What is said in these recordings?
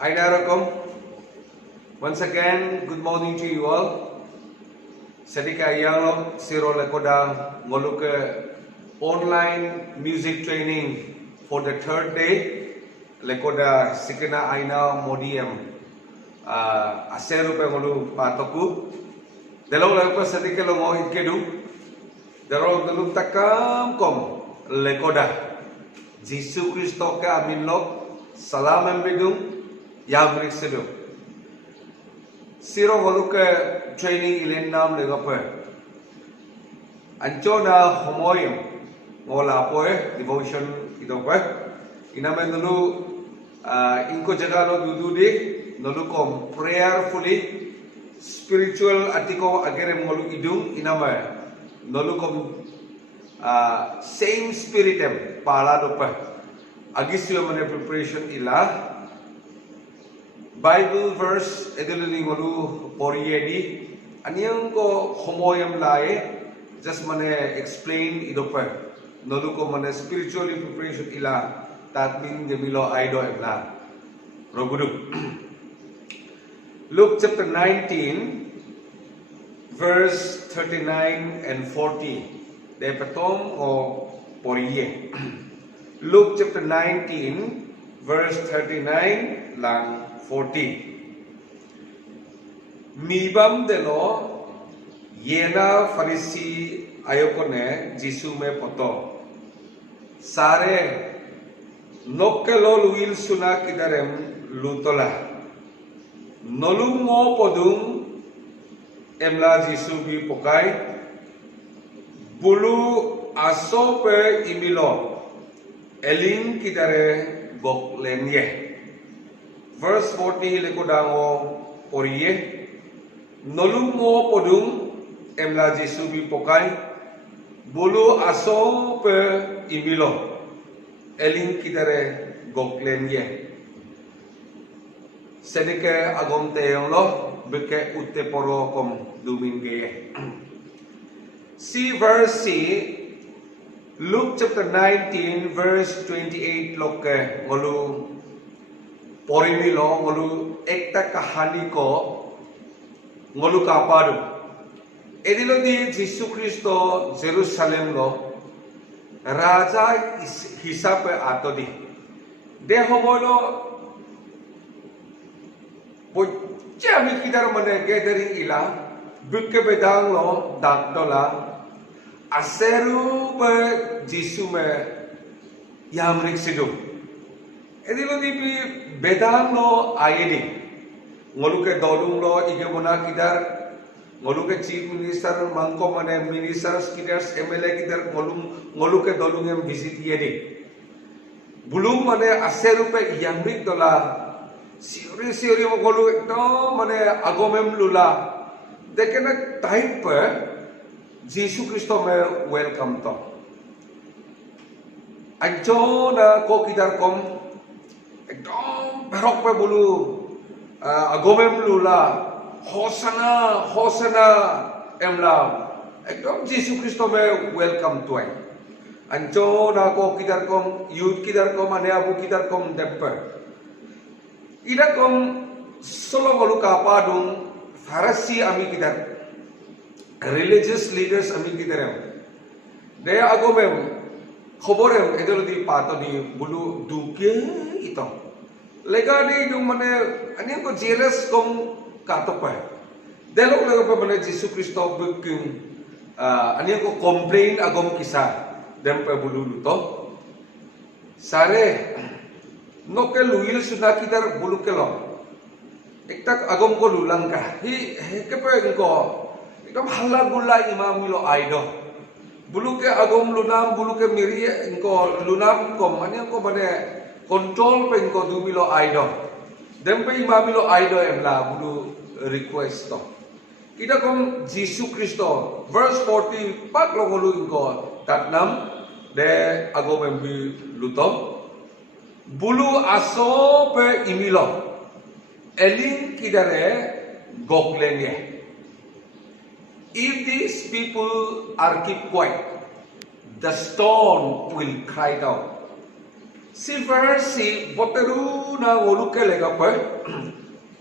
Ainarokom, once again, good morning to you all. Sedika Yalo, Siro Lekoda, Moluke online music training for the third day. Lekoda Sikina Aina Modiam, Aserupe Molu Patoku. Delo Lepa Sedika Lomo Ikedu, Dero Delu Takam Kom, Lekoda, Jisu Christo ka Aminlok, Salam Embidung. Yamrik sedo. Siro Moluke training ilen nam legape. Anchona homoyem ngola poe devotion idope. Inamen dulu inko jaga lo dudu di nolu kom prayerfully spiritual atiko agere molu idung inama nolu kom same spiritem pala dope. Agisyo mane preparation ila. Bible verse edulini ngolu poriyedi aniyang ko homoyam lae just mane explain idopa nolu ko mane spiritually preparation ila tatmin demilo aido ebla rogudu. Luke chapter 19 verse 39 and 40 de patom o poriye. Luke chapter 19 verse 39 lang 40. Mibam delo yena farisi ayokone Jisu me poto. Sare nokkelo luil suna kidarem lutola. Nolung mo podung emla Jisu bi pokai. Bulu asope imilo. Eling kidare gok lenye. Verse 40 lekodango oriye nolung mo podung emla Jisu bi pokai bulu aso pe imilo eling kidare goklenye sedike agom teyong lo beke utte poro kom dumingge. See verse C, Luke chapter 19 verse 28 loke ngolu Porimilo ngolu ekta kahani ko ngolu kapadu. Edilo di Jisu Kristo Jerusalem lo raja hisabe atodi. De homolo bocami kidar mane gathering ila bukke bedang lo dakdola aseru be Jisu me yamrik sidum. Edilo di bedang lo ayedi ngoluke dolung lo igemona kidar ngoluke chief minister mangko mane ministers kidars MLA kidar ngoluke dolung em visit yedi bulung mane aserupe yamrik dola siori mo golu ekdom mane agomem lula dekena type Jisu Kristo me welcome to anjona ko kidar kom ekdom berok pe bulu agomem lula hosana emla ekdom Jisu Kristo me welcome to ai ancho na ko kidar kom youth kidar kom ane abu kidar kom deppe ida kom solo golu kapa dung Pharisee ami kidar religious leaders ami kidar de agomem khoborem edelo di pato di bulu duke ito lega di dung mane ani ko jealous kom katopa delo lega pa mane Jisu Kristo buking ani ko complain agom kisa dem pa bulu luto sare no ke luil suna kitar bulu kelo ektak agom ko lulang ka hi ke pa ko ekdom halla gulla imam milo aido bulu ke agom lunam bulu ke miri engko lunam kom ani ko bane control pe engko dumilo aido dempe imamilo aido emla bulu request to kita kom Jisu Kristo verse 40 pak lo ngolu engko tatnam de agom embi luto bulu aso pe imilo eling kidare goklenye. If these people are keep quiet, the stone will cry out. Si versi boteru na ngolu ke lega pa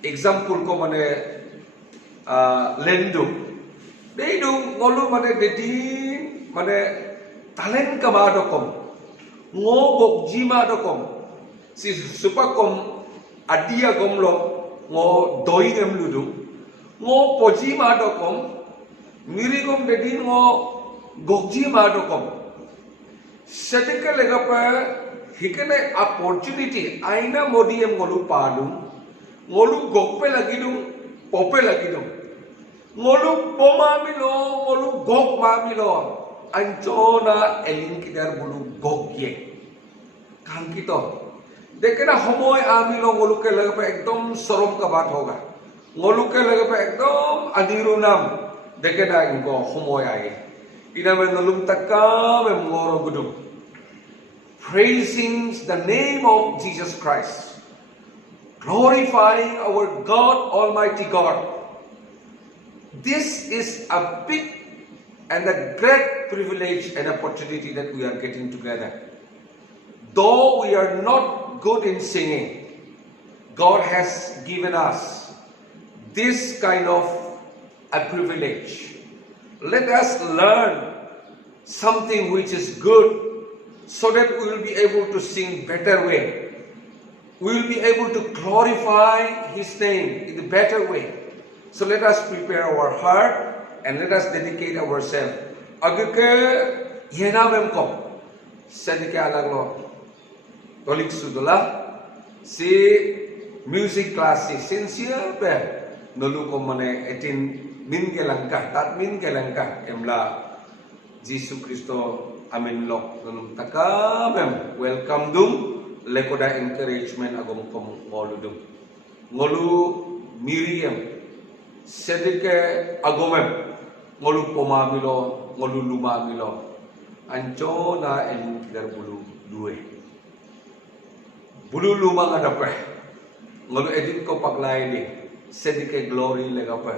example ko mane lendu deidu ngolu mane dedin mane talent kama dokom ngobok jima dokom si supakom adia gomlo ngo doingem ludu ngo pojima dokom mirigom dedin ngo gokjima dokom sedika lega pa hikane opportunity aina modiem ngolu padum ngolu gokpe lagidum pope lagidum ngolu pomamilo ngolu gok mamilo anchona elin kidar bulu gokye kan kito dekena homoy amilo ngolu ke lage pa ekdom sorom ka baat hoga ngolu ke lage pa ekdom adirunam dekena ingo homoy aye ina men nalum takka me ngoro gudum praising the name of Jesus Christ, glorifying our God, Almighty God. This is a big and a great privilege and opportunity that we are getting together. Though we are not good in singing, God has given us this kind of a privilege. Let us learn something which is good, so that we will be able to sing better way. We will be able to glorify His name in a better way. So let us prepare our heart and let us dedicate ourselves. Agake yenamem kom sedike alaglo tolik sudula si music class si sincere pe nolu ko mane etin min gelangka tat min gelangka emla Jesu Kristo amin lok nalum takamem welcome dum lekoda encouragement agom kom ngolu dum ngolu Miriam sedike agomem ngolu pomamilo ngolu lumamilo ancho na elin kidar bulu luma ada pe ngolu edit ko paglay ni sedike glory lega pe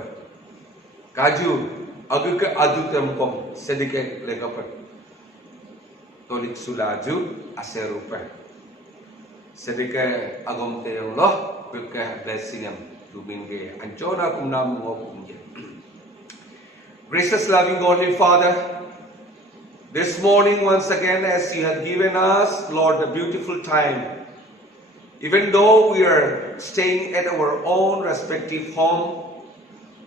kaju agke adutem kom sedike lega pe tolik sulaju aserupe sedike agom teyong loh bukah blessingam tubingge anchona kumnam ngopumje. Gracious loving Godly Father, this morning once again as you have given us, Lord, a beautiful time, even though we are staying at our own respective home,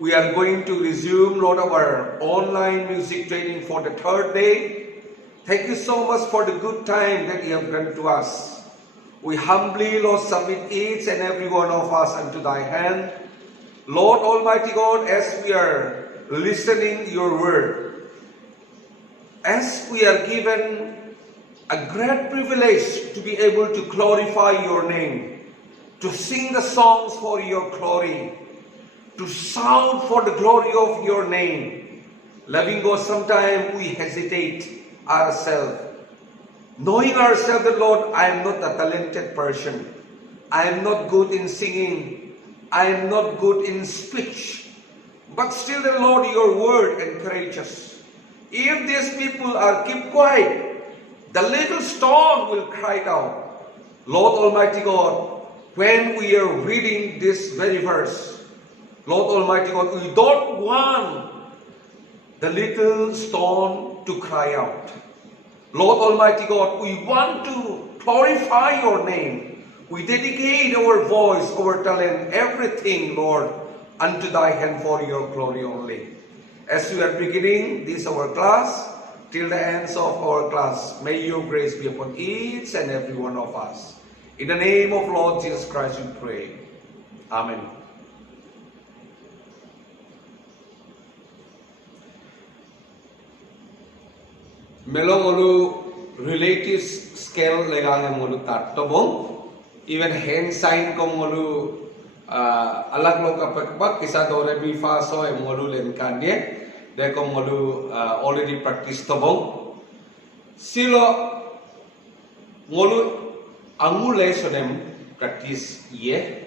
we are going to resume, Lord, our online music training for the third day. Thank you so much for the good time that you have given to us. We humbly, Lord, submit each and every one of us unto thy hand. Lord Almighty God, as we are listening your word, as we are given a great privilege to be able to glorify your name, to sing the songs for your glory, to sound for the glory of your name. Loving God, sometimes we hesitate ourselves, knowing ourselves that Lord, I am not a talented person, I am not good in singing, I am not good in speech, but still the Lord, your word encourages us. If these people are keep quiet, the little stone will cry out. Lord Almighty God, when we are reading this very verse, Lord Almighty God, we don't want the little stone to cry out. Lord Almighty God, we want to glorify your name. We dedicate our voice, our talent, everything, Lord, unto thy hand for your glory only. As we are beginning this our class, till the ends of our class, may your grace be upon each and every one of us. In the name of Lord Jesus Christ we pray. Amen. Melongolu relatives scale legang mulu tar tobong even hand sign ko mulu alag lo kapag kisa dore mi fa so mulu len kandie de ko mulu already practice tobong silo mulu angule sonem practice ye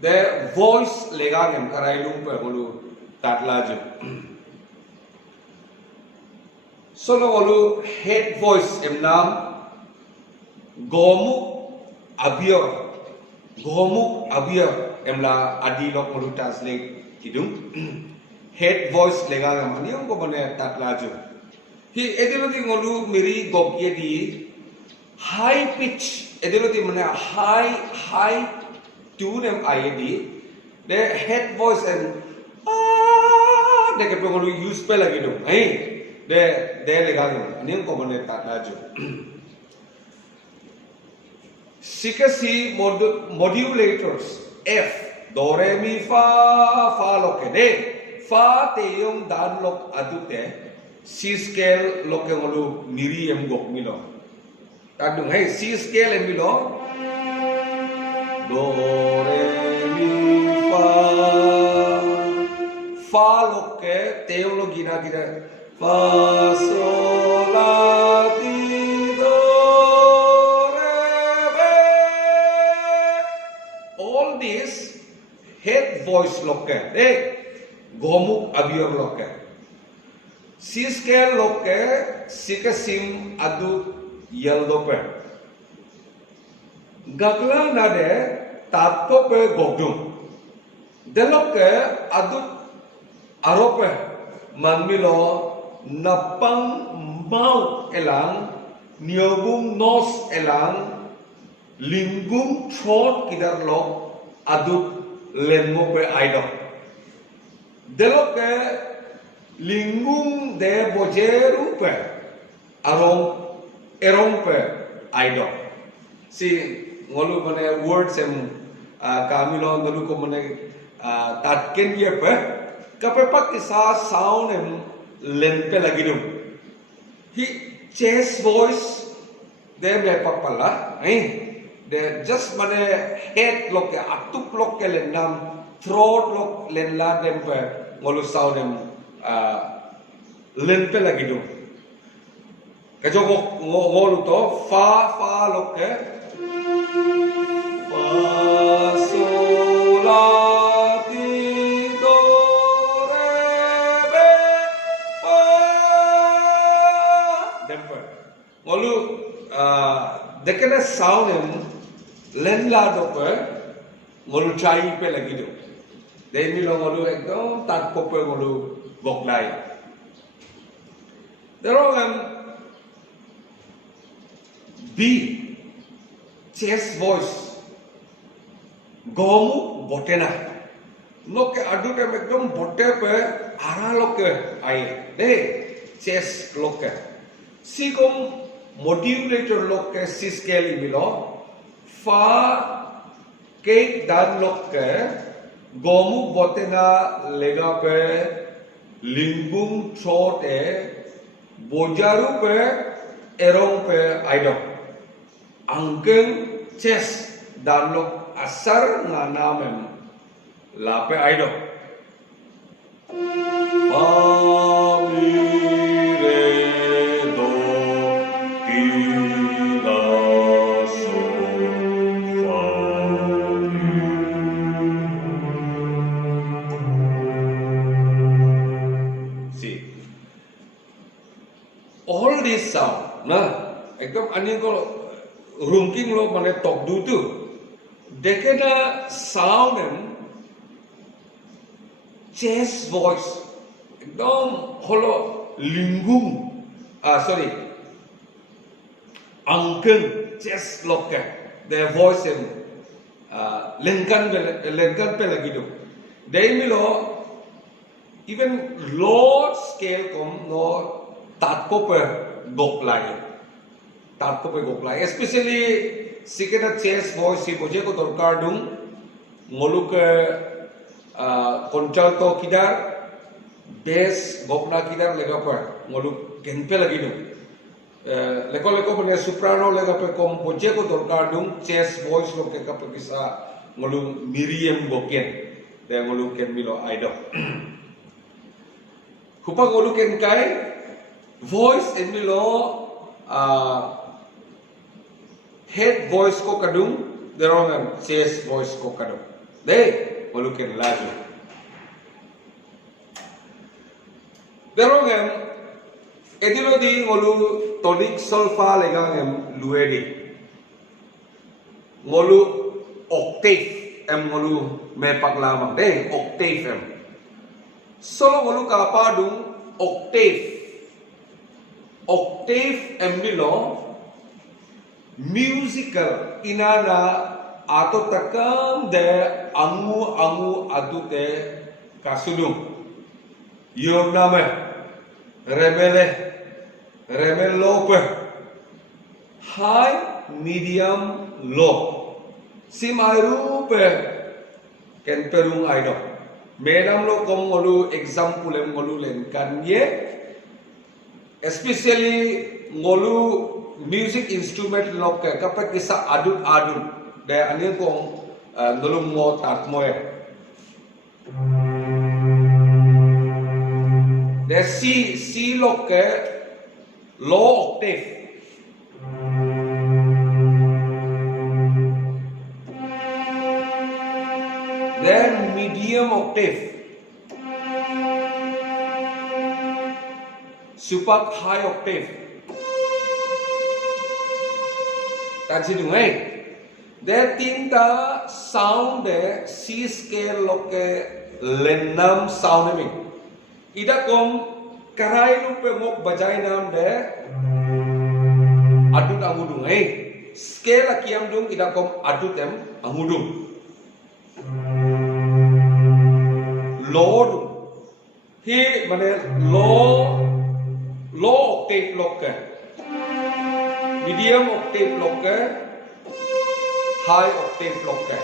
the voice legang karailung pe mulu tatlaju. Solo ngolu head voice emnam Gomuk abior. Gomuk abior. Emla adi lok malu translate hidung. Head voice lega gamani ang ko bane tatlaju. Hi ediloti ngolu meri gokye di high pitch. Ediloti mane high tune em ayedi. The head voice and they can probably use spell again. Hey, they legal. Name common tatlaju. Sikasi modulators F do re mi fa loke de fa te yung dan lok adute C scale loke ngolu miri em gok milo. Tadung hey C scale em milo do re mi fa loke teologi na gina fa sol la ti do re be. All this head voice loke gomuk abiyor loke C scale loke sikasim adu yeldope gagla nade tatpope gogdum deloke adut arope manmilo napang mau elang niobung nos elang linggung throat kidar lo adut lenmope aido deloke linggung de bojerupe erongpe aido si ngolu mane words em kamilo ngolu ko mane tatken yepe kapepak isa sound em lempe lagidum hi chest voice de me papala de just mane head loke atup loke lendam throat lok lenla dempe ngolu sound em lempe lagidum kajo ngolu to fa loke fa sol la ngolu dekena sound em lenla dope ngolu chai pe lagi do dei mi lo ngolu ekdom tat pope ngolu goklai derong B chest voice gomu botena loke adu tem ekdom bote pe ara loke ai de chest loke si kom modulator loke si scale bilo fa cake dan loke gomu botena lega pe linggung throat e bojaru pe erong pe aido angkeng chest dan lok asar nganamem lape aido all this sound na ekdom ani ko rungking lo mane tok du tu dekena sound em chest voice ekdom holo linggung angkeng chest loke the voice em lengkan pe lagi do dei milo even low scale kom no tatpope goklai especially sikena chest voice si boje ko dorkar dung ngoluk contralto kidar bass gokna kidar lega par ngoluk kenpe lagi dung leko bane soprano lega pe kom boje ko dorkar dung chest voice lo ke kap kisa ngoluk miriam goken de ngoluk ken milo aido hupa ngoluk ken kai voice en milo head voice ko kadung derong chest voice ko kadung de ngoluken laju derong edilo di ngolu tonic solfa legang luedi ngolu octave em ngolu mepak lamang deh octave em solo ngolu kapa dung octave em bilo musical inana ato takam de angu adute kasudung yom name rebel lope high medium low simairu pe ken perung aido menam lo kom ngolu example em ngolu len kan ye especially ngolu music instrument lok ke kapak kisa adun de anil kong nulung mo tat moe de C lok ke low octave then medium octave super high octave tan si dung hai de tinta sound de C scale lok ke lennam sound mi ida kom karai lupe mok bajai nam de adut angudung hai scale akiam dung ida kom adut em angudung low hi mane low octave lok ke medium octave lok ke high octave lok ke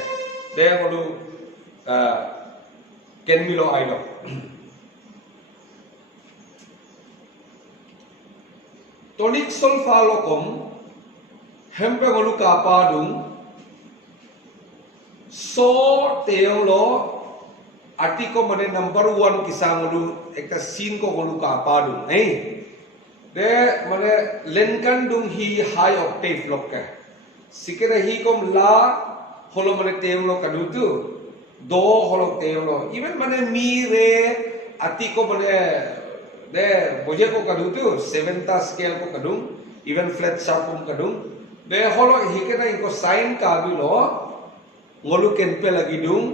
de ngolu ken milo aido tonic solfa lokom hempe ngolu kapa dung so teolo artiko mane number 1 kisang ngolu ekta scene ko ngolu kapa dung de mane lenkan dung hi high octave lok ke sikera hi kom la holo mane teolo kadutu do holo teolo even mane mi re atiko mane de boje ko kadutu 7th scale ko kadung even flat sharp ko kadung de holo hikena inko sign ka bilo ngolu kenpe lagi dung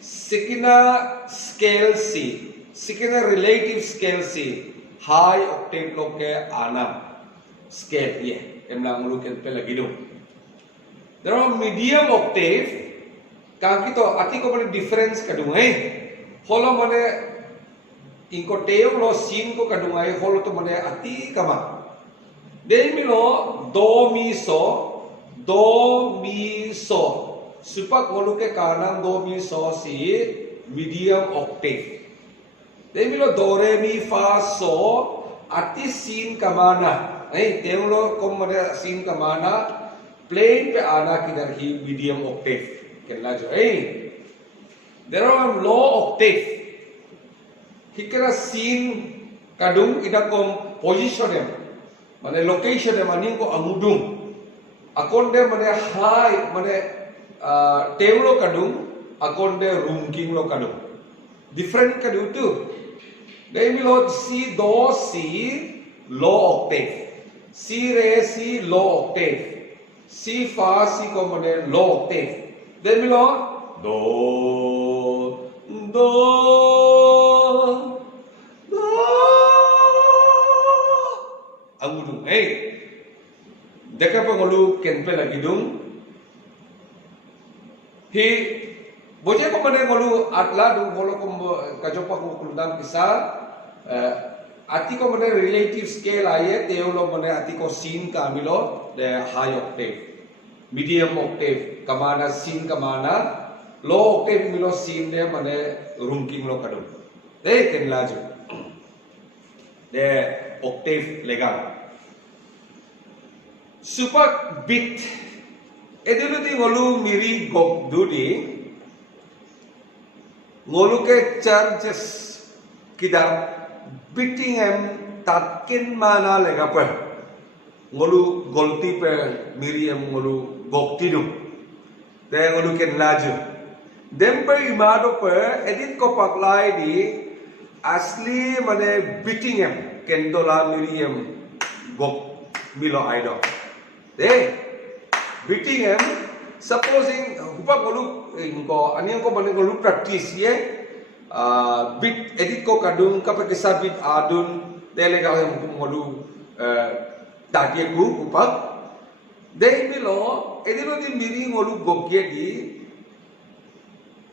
sikina scale C sikina relative scale C high octave lok ke ana scale ye emla ngolu kenpe lagi dung there are medium octave kaki to atiko mane difference kadung holo mane inko teo lo sin ko kadungai holo to mane ati kama de milo do mi so supak ngolu ke kanang do mi so si medium octave de milo do re mi fa so ati sin kamana teo lo kom mane sin kamana plain pe ana kidhar hi medium octave kenla jo there are low octave hikera scene kadung ida kom position em mane location em aning ko angudung akonde mane high mane teulo kadung akonde room king lo kadung different kadu tu they will see do C low octave C re C low octave C fa C ko mane low octave they will do angudung deka pa ngolu kenpe lagi dung hi boje ko mane ngolu atla dung holo ko kajopa ko kulundam kisa ati ko mane relative scale aye teulo mane ati ko sin ka milo de high octave medium octave kamana sin kamana low octave milo sin de mane runking lo kadum de ken laju de octave legal super beat eduluti ngolu miri gok dudi ngolu ke charges kida beating em tatkin mana lega pa ngolu golti pe miri em ngolu gok tidu de ngolu ken laju dempe imado pe edit ko paklai di asli mane beating em kendola miri em gok milo aido beating em supposing hupak ngolu ingko ani ko bani ngolu practice ye bit edit ko kadung kapag isa bit adun tele ka ngolu tagye ku hupak dei milo edino di miri ngolu gokye di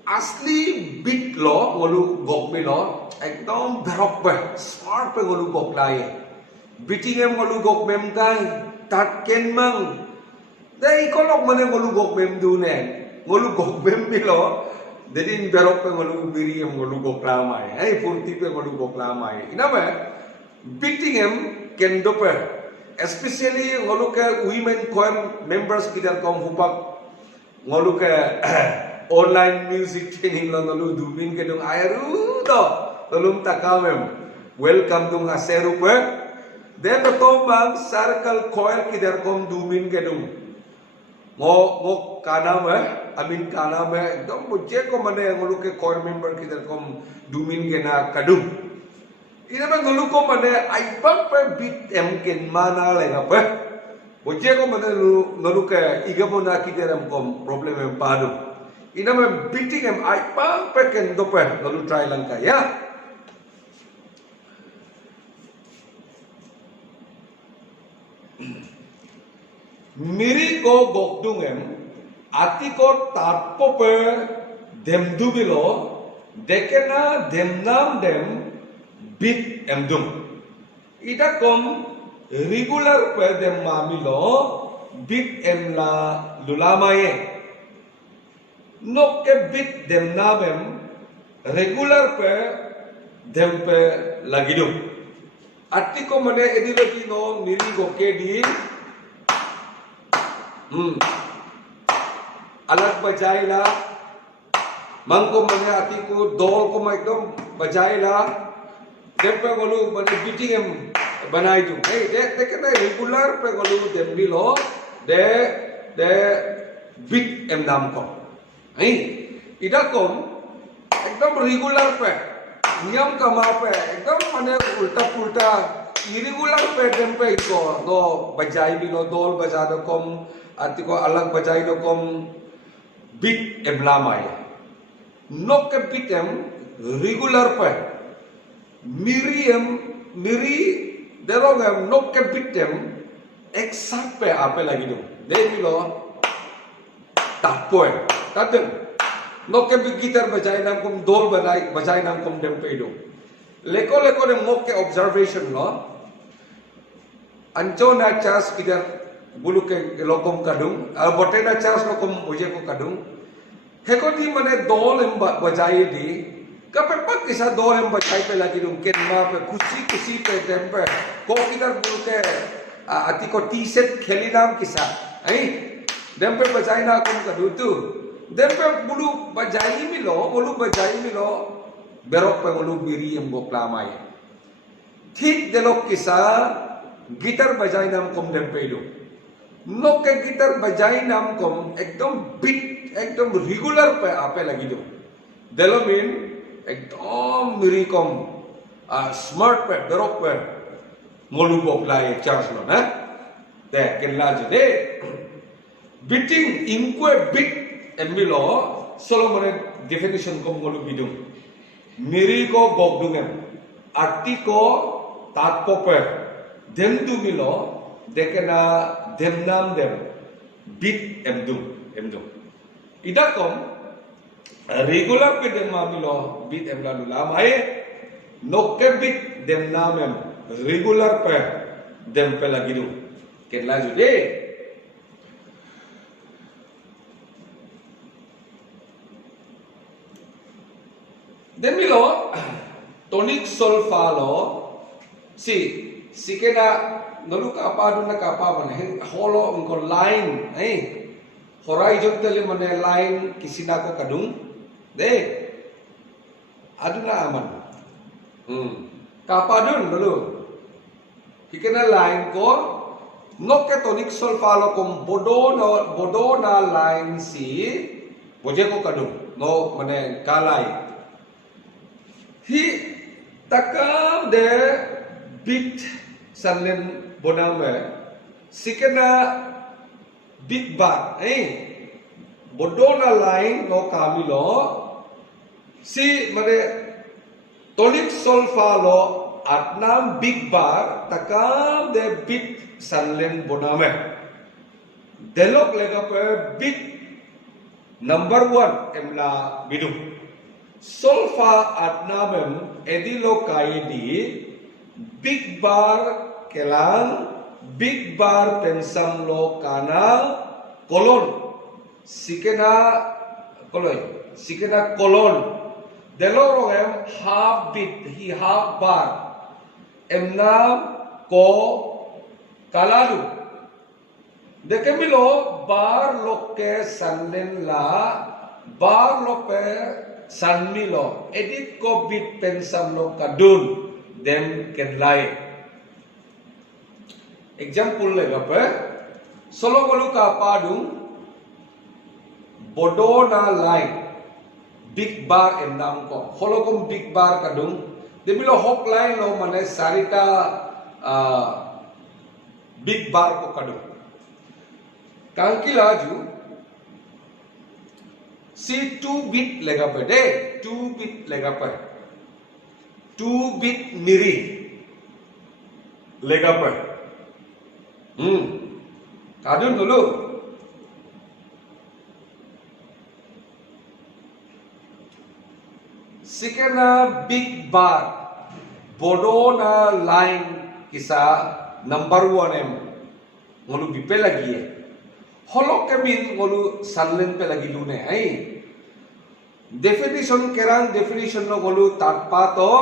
asli bit lo ngolu gok milo ekdom berok pe smart pe ngolu gok lai biting em ngolu gok mem kai tat ken mang dei kolok mane ngolu gok mem du ne ngolu gok mem milo dedin berok pe ngolu biri em ngolu gok lamai ai purti pe ngolu gok lamai iname biting em ken do pe especially ngolu ke women choir members kita kom hupak ngolu ke online music training lo ngolu dubin ke dong airu do tolong takamem welcome dong aseru pe de to bang circle choir kita kom dubin ke dong ngo kana me amin kana me ekdom buje ko mane ngolu ke choir member kita kom dumin ke na kadung ina ba ngolu ko mane ai bang pe bit em ken mana le na pe buje ko mane ngolu ke igamo na kita ram kom problem em padu ina me biting em ai bang pe ken do pe ngolu try lang ka ya Miri ko gokdung em ati ko tatpo pe demdu bilo dekena demnam dem bit emdum ida kom regular pe dem mamilo bit emla lulamaye no ke bit demnam em regular pe dem pe lagidum ati ko mane edilo no miri goke di अलग बजाएला मंग को मने आती को दौड़ को मैं एकदम बजाएला जब पे बोलूं मने बीटिंग एम बनाई दूं नहीं देख ना रेगुलर पे बोलूं देम्बी लो दे बीट एम नाम को नहीं इधर को एकदम रेगुलर पे नियम कमा पे एकदम मने उल्टा पुल्टा इरेगुलर पे देम पे इको दो बजाई भी लो दौड़ बजा दो कम आती को अलग बजाई दो कम बीट एम लामाय नो के बीट एम रेगुलर पे मिरी देरोग एम नो के बीट एम एक साथ पे आपे लगी दो दे भी लो तापो है तादन नो के बीट गिटार बजाई नाम कम दौड़ बजाई नाम कम देम पे दो लेको ने मोक के ऑब्जर्वेशन लो अंचो ना चास किधर bulu ke lokom kadung bote na chas lokom buje ko kadung heko di mane dol em bajai di kape pak kisa dol em bajai pe lagi dum ken ma pe kusi pe dem pe ko kidar bulu ke ati ko t-shirt kheli nam kisa ai dem pe bajai na kom kadu tu dem pe bulu bajai milo berok pe bulu biri em gokla mai thik delok kisa gitar bajai nam kom dem pe do नो के guitar बजाई नाम कम एकदम beat एकदम regular पे आपे लगी दो देलो मीन एकदम मिरी कम स्मार्ट पे बेरोक पे मोलू बोकलाए चार्ज लो ना दे केला जदे बीटिंग इनको बीट एम्बिलो सोलो मने डेफिनेशन को मोलू बिदुम मिरी को गोगदुंगम आर्टी को तात्पो पे देमदु मिलो dekena demnam dem bit emdum ida kom regular pe dem mamilo bit emla lula mai nokke bit demnam em regular pe dem pe lagi du ketla jude demilo tonic solfa lo si kena nolu ka apa dun na ka apa mane holo unko line horizon tele mane line kisina ko kadung de aduna aman ka apa dun nolu kikena line ko nokke tonic solfa lo kom bodo na line si boje ko kadung no mane kalai hi takam de bit sanlen boname sikena bit bat bodona line no kami lo si mane tonic solfa lo atnam big bar takam de bit sanlen boname delok lega pe bit number 1 emla bidu solfa atnamem edilo kaidi big bar kelang big bar pensam lo kanal kolon sikena kolon deloro em half bit hi half bar emna ko kalalu dekemilo bar lokke sanlen la bar lope sanmilo edit ko bit pensam lo kadun dem kenlai example lega pe sologolu ka padung bodona line big bar endam ko holokom big bar kadung debilo hok line lo mane sarita big bar ko kadung kanki laju si 2 bit lega pe de 2 bit lega pe 2 bit miri lega pe kadun dulu sikena big bar bodona line kisa number 1 em ngolu bipe lagi hai holok kemin ngolu sanlen pe lagi dune ai definition kerang definition no ngolu tatpa to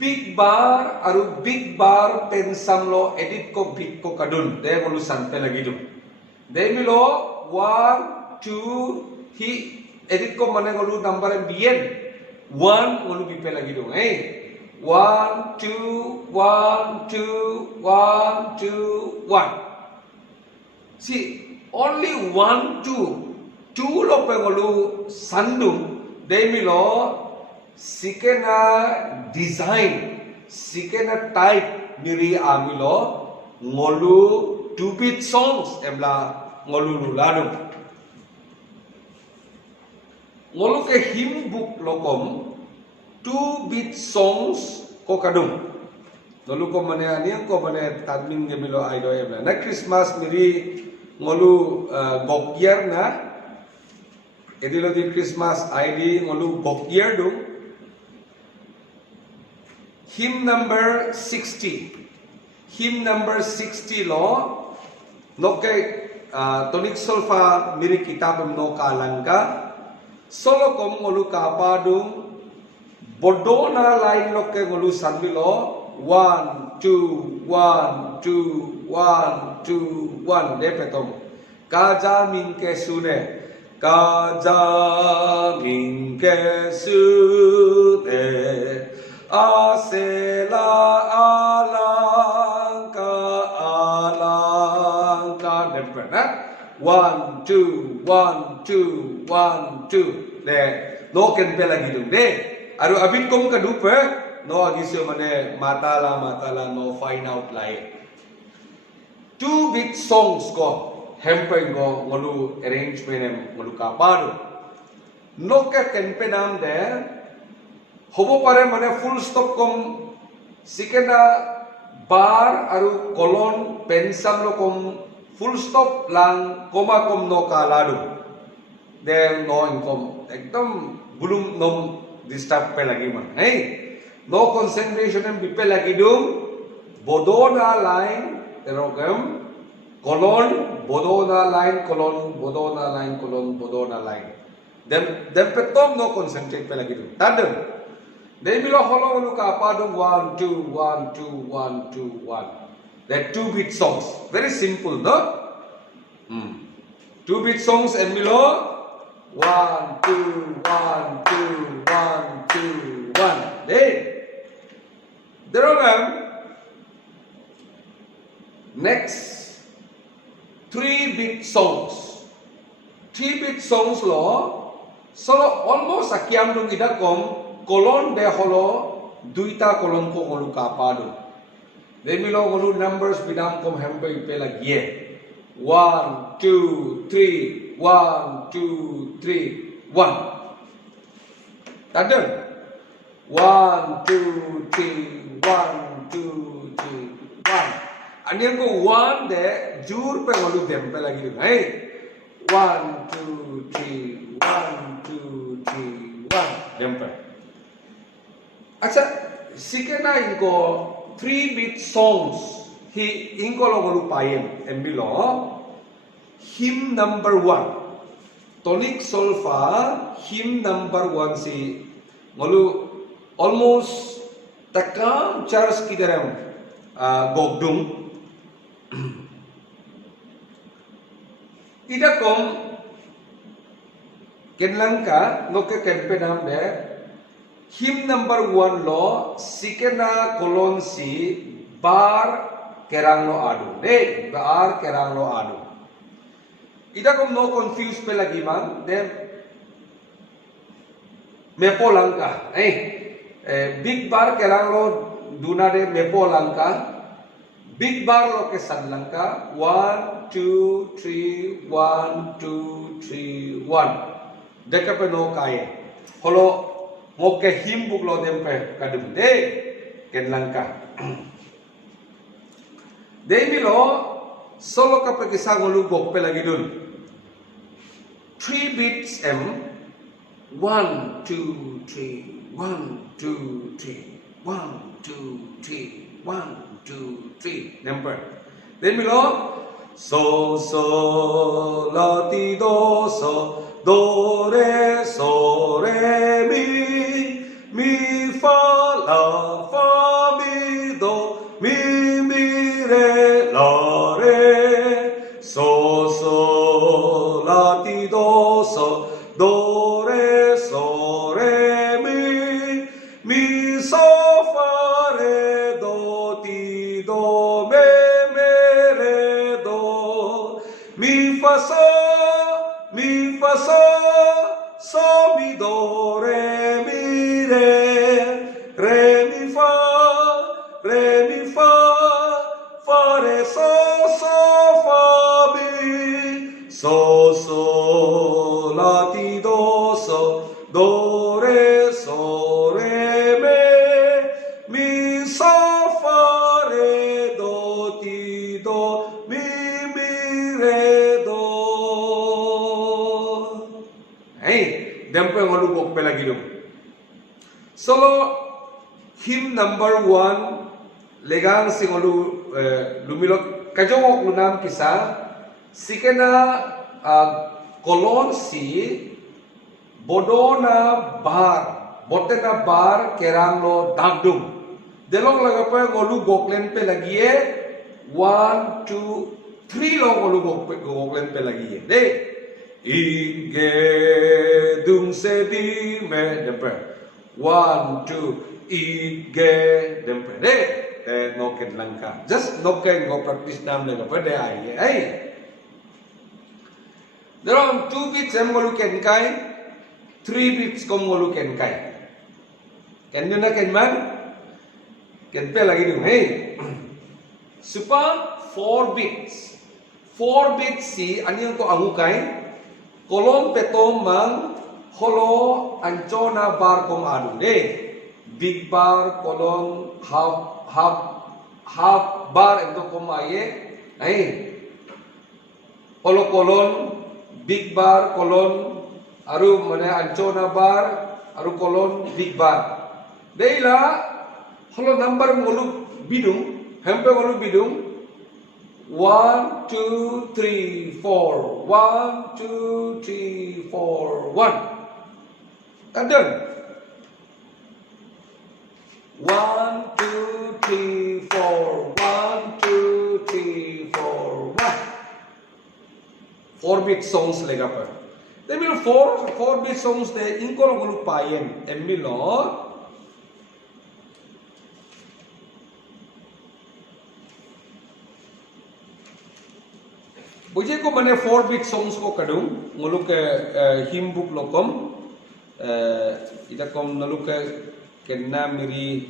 big bar aru big bar pensam lo edit ko bit ko kadun de ngolu san pe lagi du de milo 1 2 hi edit ko mane ngolu number em bien 1 ngolu bipe lagi du ai 1 2 1 2 1 2 1 see only 1 2 lo pe ngolu sandum de milo sikena design sikena type miri amilo ngolu 2 bit songs emla ngolu lulanu ngolu ke hymn book lokom 2 bit songs ko kadum ngolu ko mane ani ko mane tadmin gemilo aido emla na Christmas miri ngolu gokyer na edilo di Christmas ID ngolu gokyer du hymn number 60 lo noke tonic solfa miri kitab no kalangka solo kom ngolu kapadung bodona line loke ngolu sanmilo 1 2 1 2 1 2 1 de petom kaja min ke sune kaja min ke sune asela alangka de pena 1 2 1 2 1 2 de no ken pe lagi dum de aru abit kom ka dupe no agisyo mane matala no find out lai 2 bit songs ko hempeng ko ngolu arrangement em ngolu kapadu no ka tempe nam de hobo pare mane full stop kom sikena bar aru kolon pensam lo kom full stop lang koma kom no kaladu de no inkom ekdom bulum nom disturb pe lagi man hey no concentration em bipe lagi dum bodona line erogam kolon bodona line kolon bodona line kolon bodona line dem petom no concentrate pe lagi dum tadem de milo holo lu ka padung 1 2 1 2 1 2 1 that 2 bit songs very simple no 2 bit songs em milo 1 2 1 2 1 2 1 de derogam next 3 bit songs 3 bit songs lo solo almost akiam dung idakom kolon de holo duita kolon ko ngolu kapado de milo ngolu numbers bidam kom hempe pe lagie 1 2 3 1, 2, 3, 1. Tadun. 1, 2, 3, 1, 2, 3, 1. Anian ko 1 de jur pe ngolu dem pe lagi dun. Hey. 1, 2, 3, 1, 2, 3, 1. Dem pe. Acha, sikena inko 3-beat songs. He inko lo ngolu payen. Embilo. Hymn number 1. Tonic solfa. Hymn number 1 si ngolu almost takam church kidaram gogdung. Ida kom kenlangka noke kempenam de hymn number 1 lo sikena kolon si bar kerang lo adu. Bar kerang lo adu. Ida kom no confuse pe lagi man de mepo langka. Big bar kerang lo duna de mepo langka. Big bar lo ke sanlangka 1, 2, 3, 1, 2, 3, 1. Deka pe no kaya. Holo moke him buk lo dempe kadum de ken langka. Demi lo solo ka pe kisa ngolu gok pe lagi dun. 3 beats M 1, 2, 3, 1, 2, 3, 1, 2, 3, 1, 2, 3. Number. Then below. So, so, la, ti, do, re, so, re, mi, fa, la, fa, mi, do, mi, re, la, re. So, so, la, ti, do, re, so, re, mi, so, fa, re, do, ti, do, me, re, do, mi, fa, so, mi, do, re, mi, fa, re, so, fa, mi, so, la, ti, do, re, so, re, mi, so, fa, re, do, ti, do, mi, re, do. Hey, dempe ngolu gok pe lagi dum. Solo hymn number 1 legang singolu lumilok kajongok lunam kisa sikena kolon si bodona bar botena bar kerang lo dagdum delong lagape ngolu goklen pe lagi ye 1, 2, 3 lo ngolu goklen pe lagi ye de ige dung se di me dempe 1, 2 ige dempe de ngoken langka just ngoken go practice nam le pa de ai there are 2 beats em ngolu ken kai 3 beats kom ngolu ken kai ken na ken man ken pe lagi dum hey super 4 beats si ani ko angu kai kolon petom mang holo anchona bar kom adu de big bar kolon half bar ento kom aye holo kolon big bar kolon aru mane anchona bar aru kolon big bar deila holo number ngolu bidung hempe ngolu bidung 1, 2, 3, 4 1, 2, 3, 4 1 and done 1, 2, 3, 4 1, 2, 3, 4 1 4 beat songs lega par they will 4 beat songs de inko ngolu payen embilo Buje ko mane 4 beat songs ko kadung ngulu ke hymn book lokom ita kom nalu ke kenna miri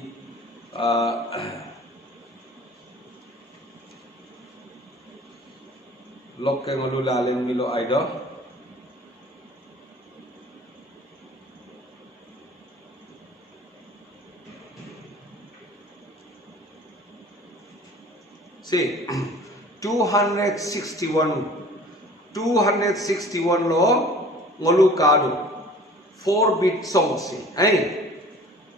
lok ke ngulu lalen milo aido See, 261 lo ngolu kadu 4-bit song si.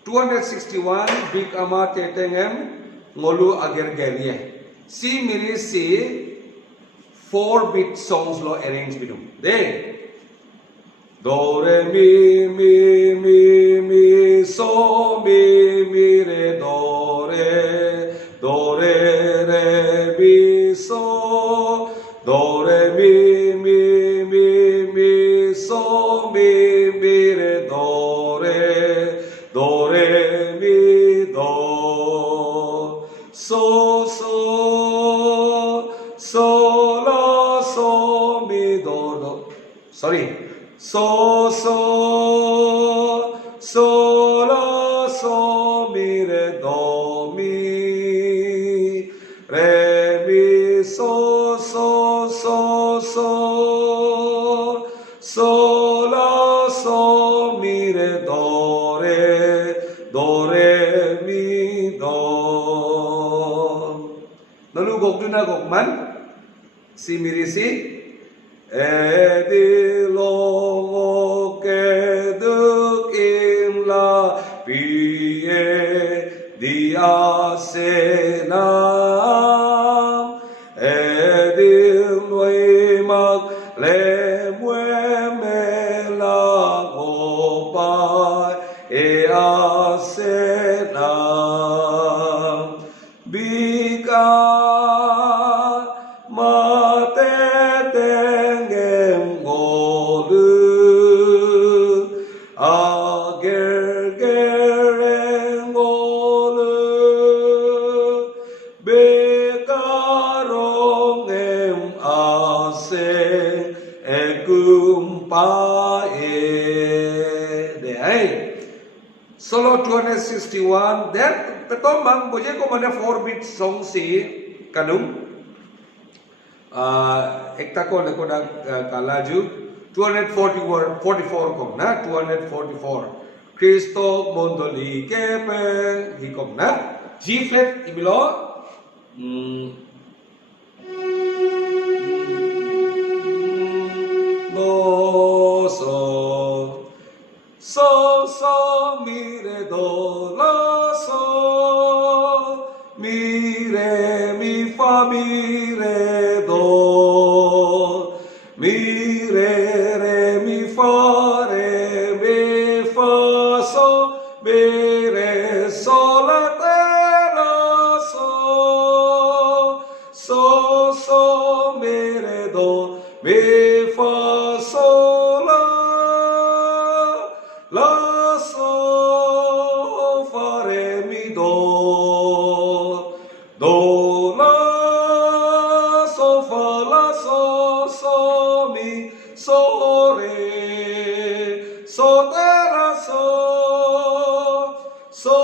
261 bit ama tetengem ngolu ager gerie. Si miri si 4-bit songs lo arrange bidum. De do re mi so mi re do re re mi so do re mi so mi re do re mi do so la so mi do. Sorry. So la so mi re do mi re mi so la so mi re do re mi do. Lalu gokduna gokman si miri si Edilong keduk im la piye diasenam edil noimak lemwe mela gopa asenam bika Solo 261 that petomang boje ko mane 4-bit song si kanung ekta ko leko na kalaju 244 kom na 244 Kristo mondoli kepe hikom na G flat ibilo do so mi re do la so mi re mi fa mi re do mi re mi fa so mi re so la la so mi re do mi fa so la so fa re mi do la so fa la so mi so re so la so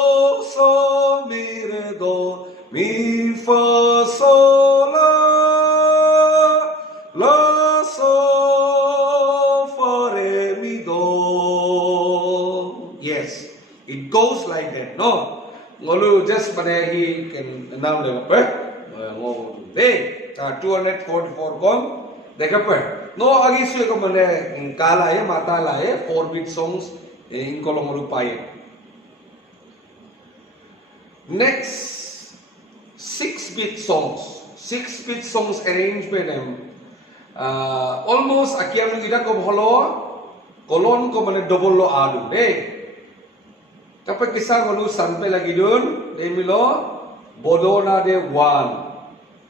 mi re do mi fa so la so fa re mi do. Yes, it goes like that. No, ngolu just pada he can now le apa? Ngolu de 244 kom dekapa. No agi sui ko mane kala ye mata la ye 4-bit songs in kolong ngolu pai. Next 6-bit songs. 6-bit songs arrangement almost akiam kita ko bholo kolon ko mane double lo alu Kapag kisah ngolu sampai lagi dun, dia milo bodona de 1,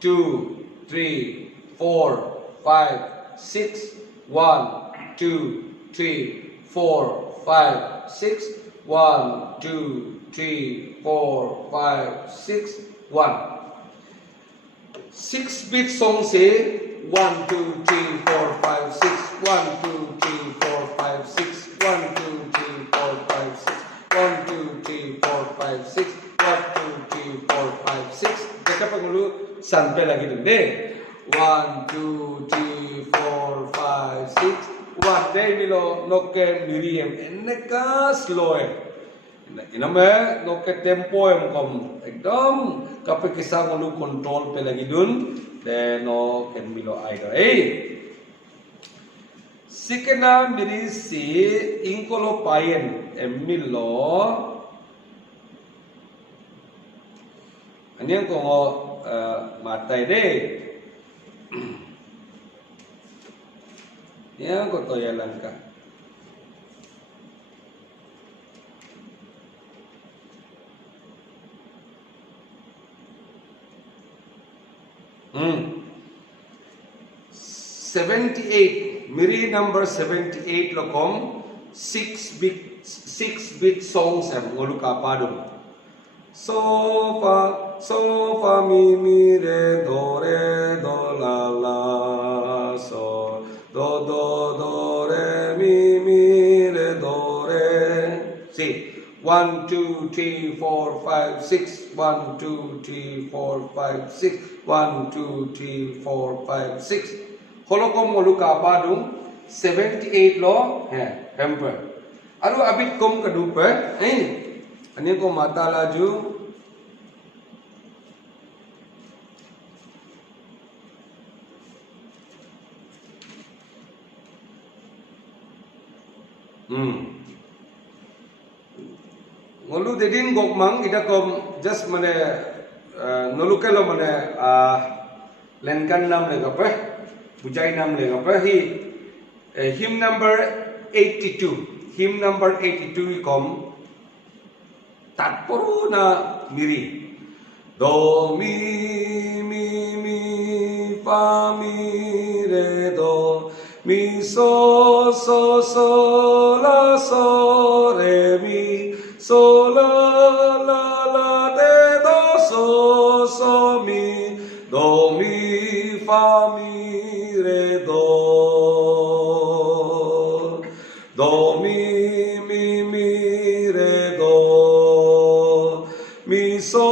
2, 3, 4, 5, 6, 1, 2, 3, 4, 5, 6, 1, 2, 3, 4, 5, 6, 1. 6-bit song say 1, 2, 3, 4, 5, 6, 1, 2, 3, 4, 5, 6, 1, 2, 3, 4, 5, 6. 1, 2, 3, 4, 5, 6. 1, 2, 3, 4, 5, 6. Kita penghulu sampai lagi dulu deh. 1, 2, 3, 4, 5, 6. One day milo noken miriam. Eneka slow Iname no ke tempo em kom ekdom kape kisah ngolu control pe lagi dun de no ken milo aido sikena miri si ingkolo payen emilo anyang ko ngo matai de yang ko toyalan ka Hmm. 78 Miri number 78 lokom 6 bit songs am ngolu ka padum so fa mi re do la la so do re mi re do re see 1 2 3 4 5 6 1 2 3 4 5 6 1 2 3 4 5 6 holokom ngolu ka padum 78 lo hamper aru abit kom kadu pe ani ko mata laju ngolu dedin gokmang ida kom just mane nolukelo mane lenkan nam le gape bujai nam le gape hi hymn number 82 kom tatporu na miri do mi fa mi re do mi so la so re mi so la de do so mi do mi fa mi re do mi re do mi so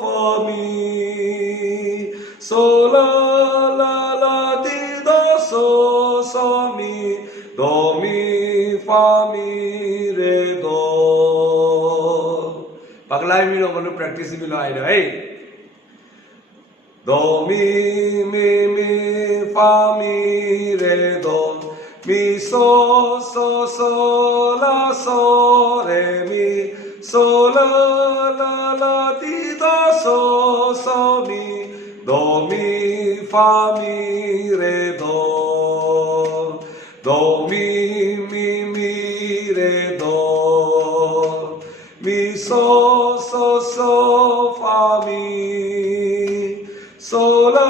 fa mi so la di do so mi do mi fa mi re do paglai mi lo manu practice mi lo ai do mi fa mi re do mi so la so re mi so la di do so mi do mi fa mi re do mi re do mi so fa mi so la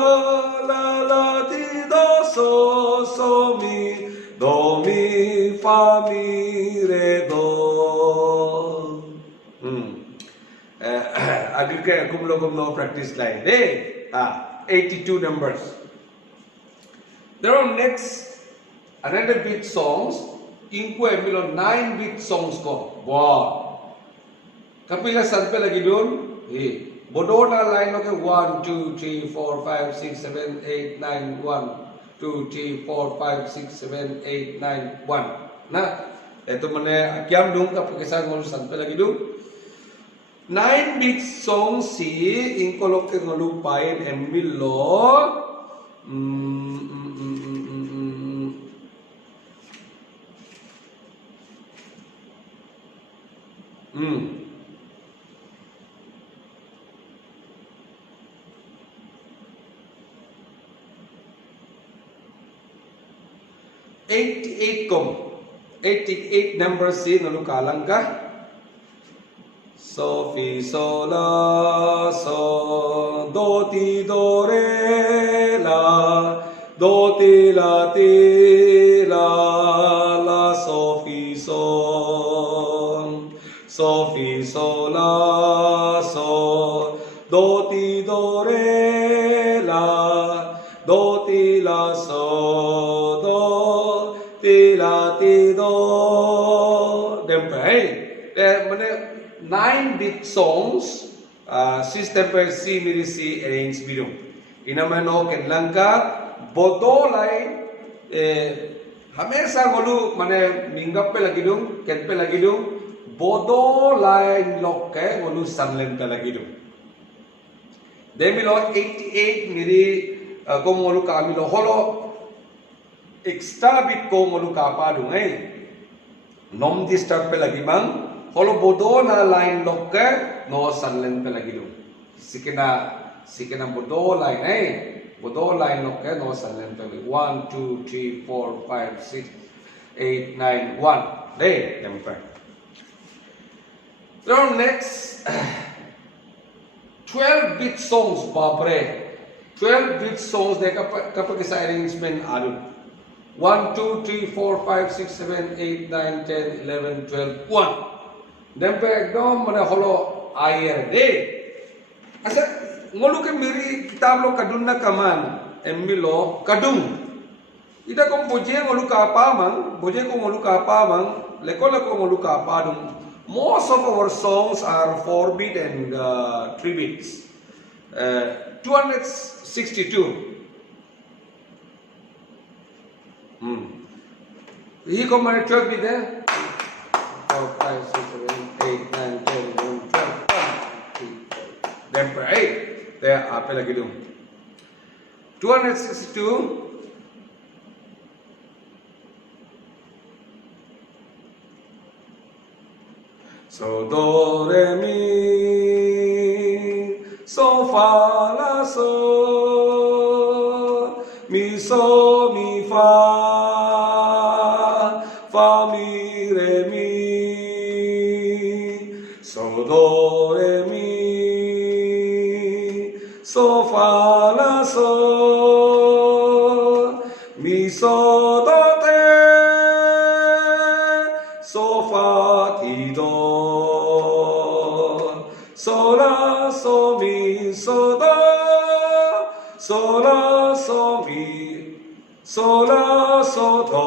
di do so mi do mi fa mi re do agar ke akum logum no practice line 82 numbers there are next another beat songs inko emilo 9 beat songs ko wow kapila sanpe lagi dun bodo na line lo ke 1 2 3 4 5 6 7 8 9 1 2 3 4 5 6 7 8 9 1 na itu mane akyam dung ka pagkisa ngol sanpe lagi dun 9 bit song si inko lo ke ngolupain emilo Eight number si ngolu kalang ka so fi so la so do ti do re la do ti la so fi so la so do ti do re la do ti la so do ti la ti do dem phải mane 9 bit songs system per C miri C arrange bidung inamano ken langka bodo lai hamesa golu mane minggap pe lagi dung ken pe lagi dung bodo line lock ke ngolu sunlen pe lagi do demilo 88 miri ko ngolu ka milo holo extra bit ko ngolu ka pa do nom disturb pe lagi mang holo bodo na line lock ke no sunlen pe lagi do sikena bodo line bodo line lock ke no sunlen pe 1 2 3 4 5 6 8 9 1 đây temper. Now next 12-bit songs babre 12-bit songs de kapag isa arrangement adun 1 2 3 4 5 6 7 8 9 10 11 12 1 dempe ekdom mane holo ayer de asa ngolu ke miri kitab lo kadun na kaman emmilo kadung ida kong boje ngolu ka pa mang boje ko ngolu ka pa mang leko ngolu ka pa dum. Most of our songs are 4 beat and 3 beats. 262. He come on 12 beat there. 4, 5, 6, 7, 8, 9, 10, 11, 12, 1, 2, 3, 4. Then right there, ape lagi dum. 262. So do re mi so fa la so mi fa mi re mi so do re mi so fa la so mi so do te so fa ti do so la so mi so do so la so mi so la so do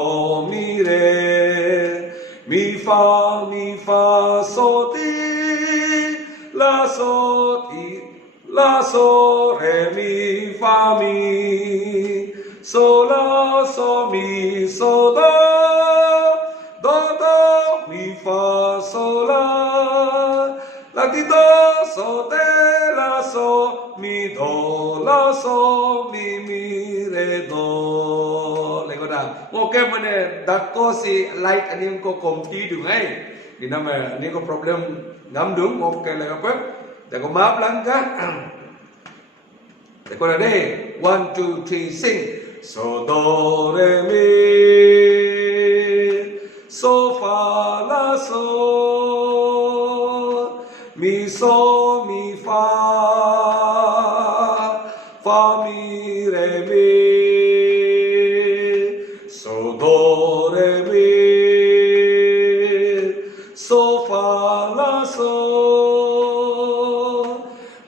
mi re mi fa so ti la so re mi fa mi so la so mi so do mi fa so la ti do so te la so mi do la so mi re do le ko da okay mane dakko si light ani ko komti du ngai dinama ni ko problem ngam dung okay le ko da ko map lang ka le ko da de 1 2 3 sing so do re mi so fa la so mi so mi fa mi re mi so do re mi so fa la so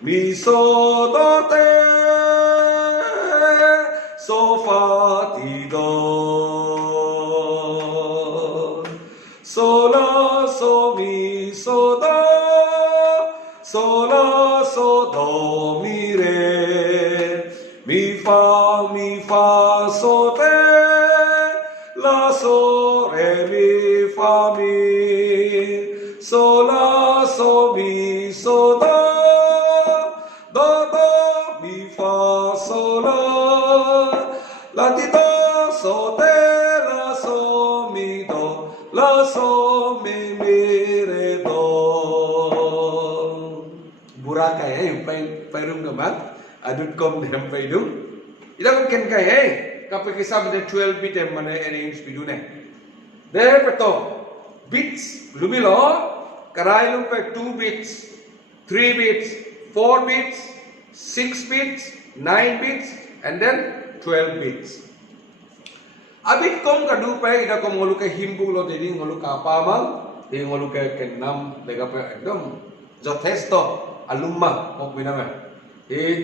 mi so do te so fa ti do so la so mi so do so la so do mi re mi fa so te la so re mi fa mi so la so mi so do mi fa so la ti do so te la so mi do la so mi re do Boracay phải rung cái mắt adut kom dem phải đúng ida ko ken kai kapag isam de 12 bit em mane arrange bidu ne de peto beats lumilo karai lum pe 2 beats 3 beats 4 beats 6 beats 9 beats and then 12 beats abit kom kadu pe ida kom ngolu ke himbu lo de ngolu ka pa mang de ngolu ke kenam lega pe ekdom jothesto alumma ok biname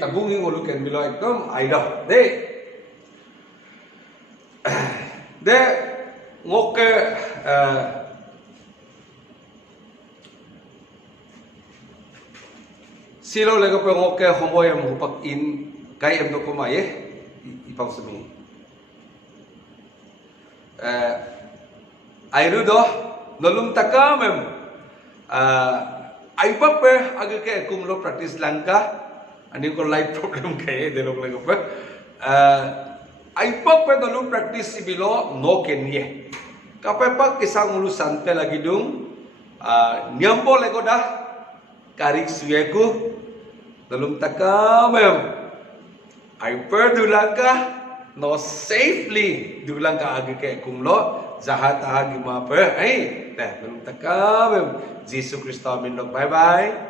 tabung ngolu ken bilo ekdom aida de ngoke silo lega pe ngoke homoy am hupak in kai em do kumaye ipang sumi airu do nolum takamem Aipak pe agak ke kumlo praktis langkah. Ani ko life problem kaya delok lego pe. Aipak pe dalu praktis sibilo no kenye. Kapepak kisang ulu santai lagi dung. Nyampo lego dah karik suyeku dalam takamem. Aiper dulangkah no safely dulangkah agak ke kumlo. Jahat ahagi ma pe. Dah dalam takamem. Yesus Kristus minok bye bye.